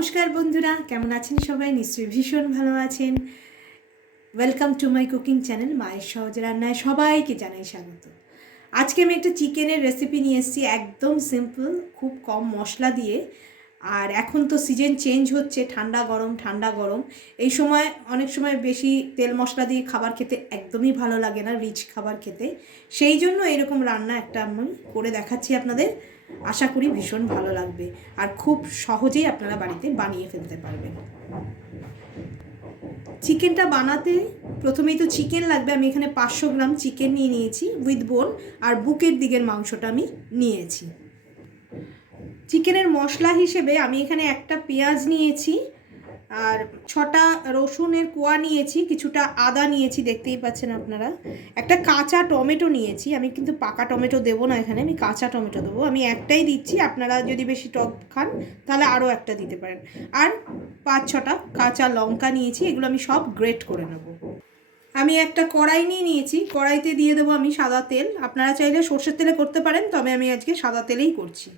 নমস্কার বন্ধুরা, কেমন আছেন সবাই? নিশ্চয়ই ভীষণ ভালো আছেন। Welcome to my cooking channel মায়ের সহজ রান্নায় সবাইকে জানাই স্বাগত। আজকে আমি একটা চিকেনের রেসিপি নিয়ে এসেছি, একদম সিম্পল, খুব কম মশলা দিয়ে। আর এখন তো সিজন চেঞ্জ হচ্ছে, ঠান্ডা গরম। এই সময় অনেক সময় বেশি তেল মশলা দিয়ে খাবার খেতে একদমই ভালো লাগে না, রিচ খাবার খেতে। সেই জন্য এরকম রান্না একটা আমি করে দেখাচ্ছি আপনাদের। আশা করি ভীষণ ভালো লাগবে আর খুব সহজেই আপনারা বাড়িতে বানিয়ে ফেলতে পারবেন। চিকেনটা বানাতে প্রথমেই তো চিকেন লাগবে। আমি এখানে 500 গ্রাম চিকেন নিয়ে নিয়েছি উইথ বোন, আর বুকের দিকের মাংসটা আমি নিয়েছি। চিকেনের মশলা হিসেবে আমি এখানে একটা পেঁয়াজ নিয়েছি, আর 6টা রসুনের কোয়া নিয়েছি, কিছুটা আদা নিয়েছি, দেখতেই পাচ্ছেন আপনারা। একটা কাঁচা টমেটো নিয়েছি, আমি কিন্তু পাকা টমেটো দেবো না এখানে, আমি কাঁচা টমেটো দেবো। আমি একটাই দিচ্ছি, আপনারা যদি বেশি টক খান তাহলে আরও একটা দিতে পারেন। আর 5-6টা কাঁচা লঙ্কা নিয়েছি, এগুলো আমি সব গ্রেট করে নেব। আমি একটা কড়াই নিয়ে নিয়েছি, কড়াইতে দিয়ে দেবো আমি সাদা তেল। আপনারা চাইলে সর্ষের তেলে করতে পারেন, তবে আমি আজকে সাদা তেলেই করছি।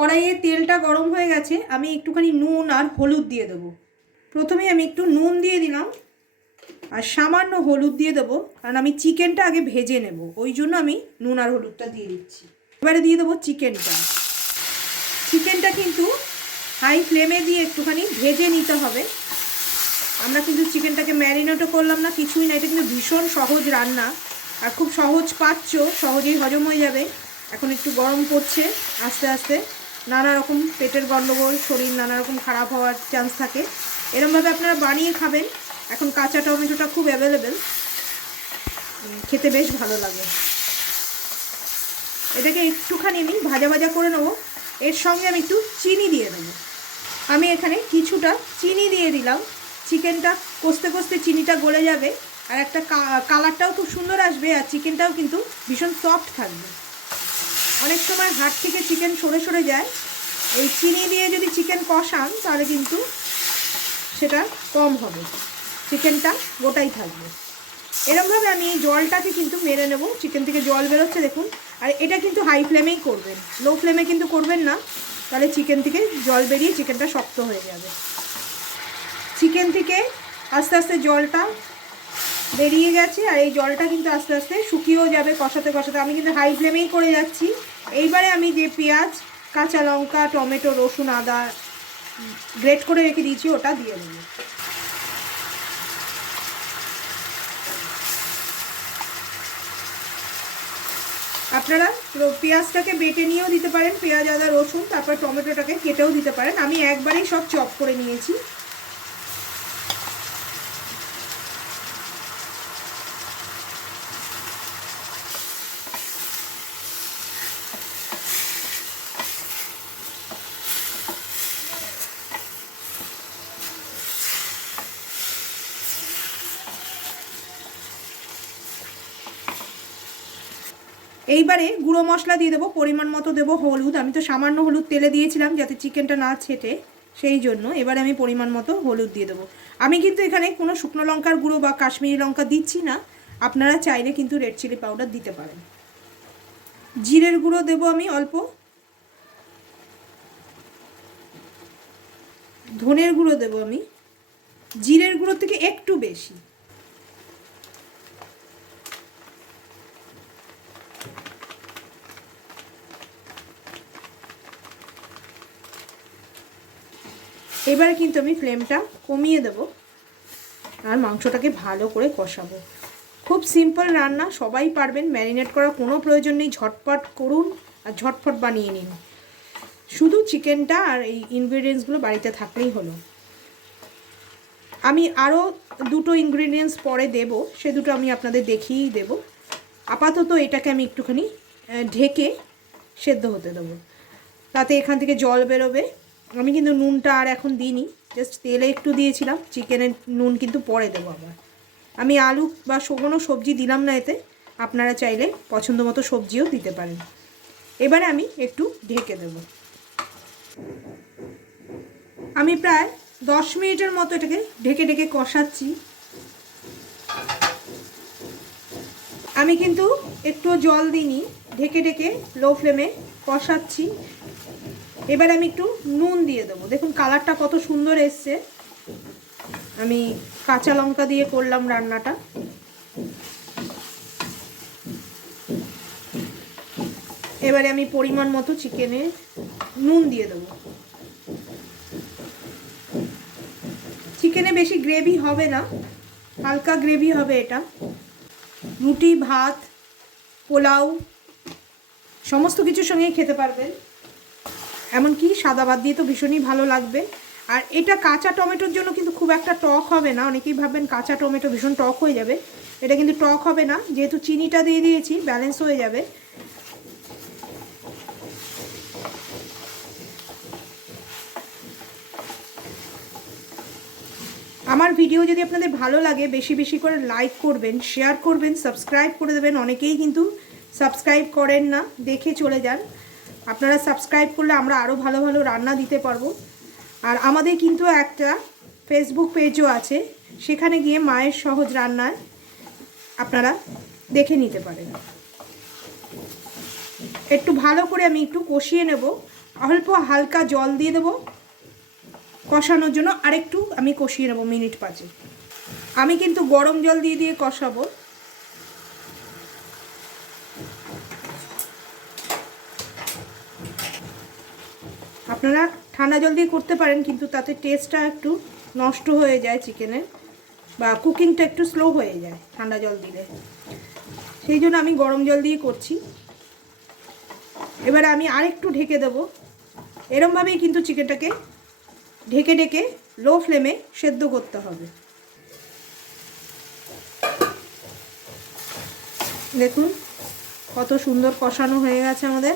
কড়াইয়ে তেলটা গরম হয়ে গেছে, আমি একটুখানি নুন আর হলুদ দিয়ে দেবো। প্রথমে আমি একটু নুন দিয়ে দিলাম আর সামান্য হলুদ দিয়ে দেবো, কারণ আমি চিকেনটা আগে ভেজে নেব, ওই জন্য আমি নুন আর হলুদটা দিয়ে দিচ্ছি। এবারে দিয়ে দেবো চিকেনটা কিন্তু হাই ফ্লেমে দিয়ে একটুখানি ভেজে নিতে হবে। আমরা কিন্তু চিকেনটাকে ম্যারিনেটও করলাম না, কিছুই না। এটা কিন্তু ভীষণ সহজ রান্না আর খুব সহজ পাচ্য, সহজেই হজম হয়ে যাবে। এখন একটু গরম পড়ছে, আস্তে আস্তে নানা রকম পেটের গণ্ডগোল, শরীর নানা রকম খারাপ হওয়ার চান্স থাকে। এরমভাবে আপনারা বানিয়ে খাবেন। এখন কাঁচা টমেটোটা খুব অ্যাভেলেবেল, খেতে বেশ ভালো লাগে। এটাকে একটুখানি আমি ভাজা ভাজা করে নেবো। এর সঙ্গে আমি একটু চিনি দিয়ে দেবো। আমি এখানে কিছুটা চিনি দিয়ে দিলাম। চিকেনটা কষতে কষতে চিনিটা গলে যাবে, আর একটা কালারটাও খুব সুন্দর আসবে, আর চিকেনটাও কিন্তু ভীষণ সফট থাকবে। অনেক সময় হাত থেকে চিকেন সরে সরে যায়, এই চিনি দিয়ে যদি চিকেন কষান তাহলে কিন্তু সেটা কম হবে, চিকেনটা গোটাই থাকবে। এরকমভাবে আমি এই জলটাকে কিন্তু মেরে নেব। চিকেন থেকে জল বেরোচ্ছে দেখুন। আর এটা কিন্তু হাই ফ্লেমেই করবেন, লো ফ্লেমে কিন্তু করবেন না, তাহলে চিকেন থেকে জল বেরিয়ে চিকেনটা শক্ত হয়ে যাবে। চিকেন থেকে আস্তে আস্তে জলটা বেরিয়ে গেছে, আর এই জলটা কিন্তু আস্তে আস্তে শুকিয়েও যাবে কষাতে কষাতে। আমি কিন্তু হাই ফ্লেমেই করে যাচ্ছি। এইবারে আমি যে পেঁয়াজ, কাঁচা লঙ্কা, টমেটো, রসুন, আদা গ্রেট করে রেখে দিয়েছি ওটা দিয়ে দেবো। আপনারা পেঁয়াজটাকে বেটে নিয়েও দিতে পারেন, পেঁয়াজ, আদা, রসুন, তারপর টমেটোটাকে কেটেও দিতে পারেন। আমি একবারেই সব চপ করে নিয়েছি। এইবারে গুঁড়ো মশলা দিয়ে দেবো, পরিমাণ মতো দেবো হলুদ। আমি তো সামান্য হলুদ তেলে দিয়েছিলাম যাতে চিকেনটা না ছেটে, সেই জন্য এবারে আমি পরিমাণ মতো হলুদ দিয়ে দেবো। আমি কিন্তু এখানে কোনো শুকনো লঙ্কার গুঁড়ো বা কাশ্মীরি লঙ্কা দিচ্ছি না, আপনারা চাইলে কিন্তু রেড চিলি পাউডার দিতে পারেন। জিরের গুঁড়ো দেবো আমি অল্প, ধনের গুঁড়ো দেবো আমি জিরের গুঁড়ো থেকে একটু বেশি। এবারে কিন্তু আমি ফ্লেমটা কমিয়ে দেবো আর মাংসটাকে ভালো করে কষাবো। খুব সিম্পল রান্না, সবাই পারবেন, ম্যারিনেট করার কোনো প্রয়োজন নেই। ঝটপট করুন আর ঝটপট বানিয়ে নিন। শুধু চিকেনটা আর এই ইনগ্রিডিয়েন্টসগুলো বাড়িতে থাকলেই হলো। আমি আরও দুটো ইনগ্রিডিয়েন্টস পরে দেব, সে দুটো আমি আপনাদের দেখিয়েই দেব। আপাতত এটাকে আমি একটুখানি ঢেকে সেদ্ধ হতে দেবো, তাতে এখান থেকে জল বেরোবে। আমি কিন্তু নুনটা আর এখন দিইনি, জাস্ট তেলে একটু দিয়েছিলাম। চিকেনের নুন কিন্তু পরে দেবো আবার। আমি আলু বা কোনো সবজি দিলাম না এতে, আপনারা চাইলে পছন্দ মতো সবজিও দিতে পারেন। এবারে আমি একটু ঢেকে দেব। আমি প্রায় 10 মিনিটের মতো এটাকে ঢেকে ঢেকে কষাচ্ছি। আমি কিন্তু একটু জল দিইনি, ঢেকে ঢেকে লো ফ্লেমে কষাচ্ছি। এবার আমি একটু নুন দিয়ে দেবো। দেখুন কালারটা কত সুন্দর এসছে। আমি কাঁচা লঙ্কা দিয়ে করলাম রান্নাটা। এবারে আমি পরিমাণ মতো চিকেনে নুন দিয়ে দেবো। চিকেনে বেশি গ্রেভি হবে না, হালকা গ্রেভি হবে এটা। রুটি, ভাত, পোলাও সমস্ত কিছুর সঙ্গেই খেতে পারবেন, এমনকি সাদা ভাত দিয়ে তো ভীষণই ভালো লাগবে। আর এটা কাঁচা টমেটোর জন্য কিন্তু খুব একটা টক হবে না। অনেকেই ভাববেন কাঁচা টমেটো ভীষণ টক হয়ে যাবে, এটা কিন্তু টক হবে না, যেহেতু চিনিটা দিয়ে দিয়েছি ব্যালেন্স হয়ে যাবে। আমার ভিডিও যদি আপনাদের ভালো লাগে বেশি বেশি করে লাইক করবেন, শেয়ার করবেন, সাবস্ক্রাইব করে দেবেন। অনেকেই কিন্তু সাবস্ক্রাইব করেন না, দেখে চলে যান। আপনারা সাবস্ক্রাইব করলে আমরা আরও ভালো ভালো রান্না দিতে পারবো। আর আমাদের কিন্তু একটা ফেসবুক পেজও আছে, সেখানে গিয়ে মায়ের সহজ রান্নায় আপনারা দেখে নিতে পারেন। একটু ভালো করে আমি একটু কষিয়ে নেব, অল্প হালকা জল দিয়ে দেবো কষানোর জন্য। আরেকটু আমি কষিয়ে নেব মিনিট 5। আমি কিন্তু গরম জল দিয়ে দিয়ে কষাবো। আপনারা ঠান্ডা জল দিয়ে করতে পারেন, কিন্তু তাতে টেস্টটা একটু নষ্ট হয়ে যায় চিকেনের, বা কুকিংটা একটু স্লো হয়ে যায় ঠান্ডা জল দিলে। সেই জন্য আমি গরম জল দিয়ে করছি। এবারে আমি আরেকটু ঢেকে দেবো। এরমভাবেই কিন্তু চিকেনটাকে ঢেকে ঢেকে লো ফ্লেমে সেদ্ধ করতে হবে। দেখুন কত সুন্দর কষানো হয়ে গেছে আমাদের।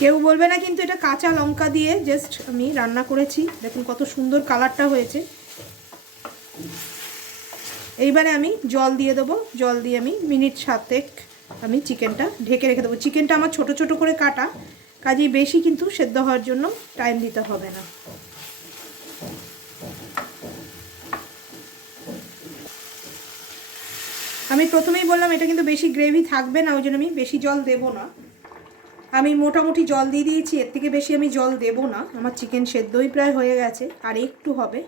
কেউ বলবে না কিন্তু এটা কাঁচা লঙ্কা দিয়ে জাস্ট আমি রান্না করেছি। দেখুন কত সুন্দর কালারটা হয়েছে। এইবারে আমি জল দিয়ে দেবো। জল দিয়ে আমি মিনিট 7 আমি চিকেনটা ঢেকে রেখে দেবো। চিকেনটা আমার ছোট ছোট করে কাটা, কাজেই বেশি কিন্তু সেদ্ধ হওয়ার জন্য টাইম দিতে হবে না। আমি প্রথমেই বললাম এটা কিন্তু বেশি গ্রেভি থাকবে না, ওই জন্য আমি বেশি জল দেব না। আমি মোটামুটি জল দিয়ে দিয়েছি, এর থেকে বেশি আমি জল দেব না। আমার চিকেন সেদ্ধই প্রায় হয়ে গেছে, আর একটু হবে।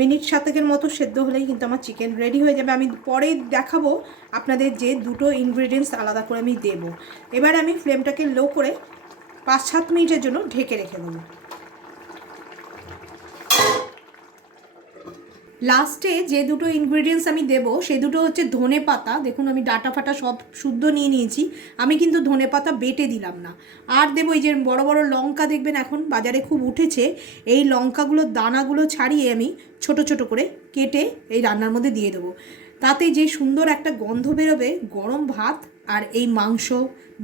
মিনিট 7 মতো সেদ্ধ হলেই কিন্তু আমার চিকেন রেডি হয়ে যাবে। আমি পরে দেখাবো আপনাদের যে দুটো ইনগ্রিডিয়েন্টস আলাদা করে আমি দেব। এবার আমি ফ্লেমটাকে লো করে 5-7 মিনিটের জন্য ঢেকে রেখে দেবো। লাস্টে যে দুটো ইনগ্রিডিয়েন্টস আমি দেব সেই দুটো হচ্ছে ধনে পাতা। দেখুন আমি ডাটা ফাটা সব শুদ্ধ নিয়ে নিয়েছি, আমি কিন্তু ধনে পাতা বেটে দিলাম না। আর দেবো এই যে বড় বড় লঙ্কা, দেখবেন এখন বাজারে খুব উঠেছে, এই লঙ্কাগুলোর দানাগুলো ছাড়িয়ে আমি ছোট ছোট করে কেটে এই রান্নার মধ্যে দিয়ে দেবো। তাতে যে সুন্দর একটা গন্ধ বেরোবে, গরম ভাত আর এই মাংস,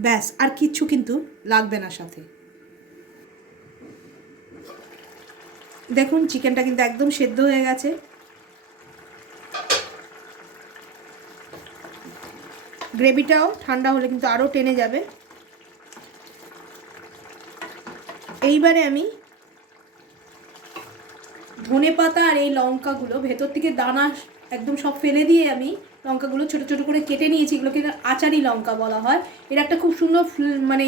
ব্যাস আর কিচ্ছু কিন্তু লাগবে না সাথে। দেখুন চিকেনটা কিন্তু একদম সেদ্ধ হয়ে গেছে। গ্রেভিটাও ঠান্ডা হলে কিন্তু আরও টেনে যাবে। এইবারে আমি ধনে পাতা আর এই লঙ্কাগুলো ভেতর থেকে দানা একদম সব ফেলে দিয়ে আমি লঙ্কাগুলো ছোট ছোট করে কেটে নিয়েছি। এগুলোকে আচারি লঙ্কা বলা হয়। এর একটা খুব সুন্দর মানে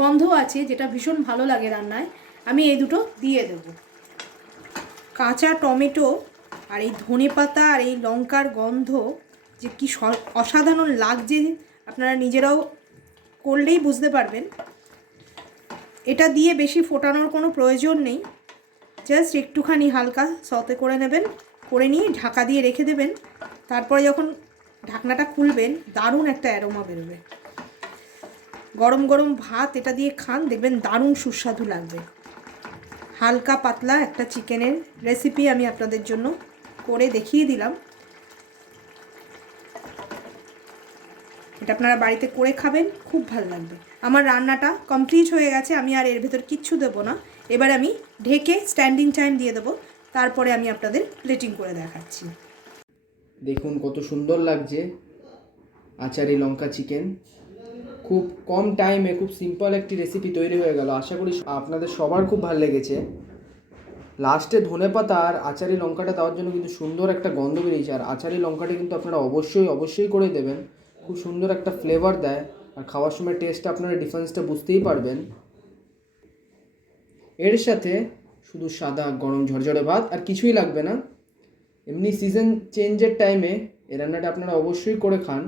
গন্ধ আছে, যেটা ভীষণ ভালো লাগে রান্নায়। আমি এই দুটো দিয়ে দেবো। কাঁচা টমেটো আর এই ধনে পাতা আর এই লঙ্কার গন্ধ যে কি অসাধারণ লাগছে, আপনারা নিজেরাও করলেই বুঝতে পারবেন। এটা দিয়ে বেশি ফোটানোর কোনো প্রয়োজন নেই, জাস্ট একটুখানি হালকা সতে করে নেবেন, করে নিয়ে ঢাকা দিয়ে রেখে দেবেন। তারপরে যখন ঢাকনাটা খুলবেন দারুণ একটা অ্যারোমা বেরোবে। গরম গরম ভাত এটা দিয়ে খান, দেখবেন দারুণ সুস্বাদু লাগবে। হালকা পাতলা একটা চিকেনের রেসিপি আমি আপনাদের জন্য করে দেখিয়ে দিলাম। এটা আপনারা বাড়িতে করে খাবেন, খুব ভালো লাগবে। আমার রান্নাটা কমপ্লিট হয়ে গেছে, আমি আর এর ভেতর কিচ্ছু দেবো না। এবার আমি ঢেকে স্ট্যান্ডিং টাইম দিয়ে দেবো, তারপরে আমি আপনাদের প্লেটিং করে দেখাচ্ছি। দেখুন কত সুন্দর লাগছে আচারি লঙ্কা চিকেন। খুব কম টাইমে খুব সিম্পল একটি রেসিপি তৈরি হয়ে গেল। আশা করি আপনাদের সবার খুব ভালো লেগেছে। লাস্টে ধনেপাতা আর আচারি লঙ্কাটা দেওয়ার জন্য কিন্তু সুন্দর একটা গন্ধ বেরিয়েছে। আর আচারি লঙ্কাটা কিন্তু আপনারা অবশ্যই করে দেবেন, খুব সুন্দর একটা ফ্লেভার দেয়। আর খাওয়ার সময় টেস্টটা আপনারা ডিফারেন্সটা বুঝতেই পারবেন। এর সাথে শুধু সাদা গরম ঝরঝরে ভাত, আর কিছুই লাগবে না। এমনি সিজন চেঞ্জের টাইমে এই রান্নাটা আপনারা অবশ্যই করে খান।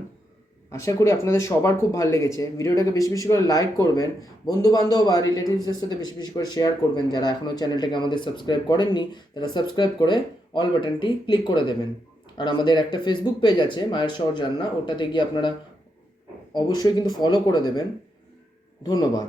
আশা করি আপনাদের সবার খুব ভালো লেগেছে। ভিডিওটাকে বেশি বেশি করে লাইক করবেন, বন্ধুবান্ধব বা রিলেটিভসের সাথে বেশি বেশি করে শেয়ার করবেন। যারা এখনও চ্যানেলটাকে আমাদের সাবস্ক্রাইব করেননি তারা সাবস্ক্রাইব করে অল বাটনটি ক্লিক করে দেবেন। আর আমাদের একটা ফেসবুক পেজ আছে মায়ের শহর রান্না, ওটাতে গিয়ে আপনারা অবশ্যই কিন্তু ফলো করে দেবেন। ধন্যবাদ।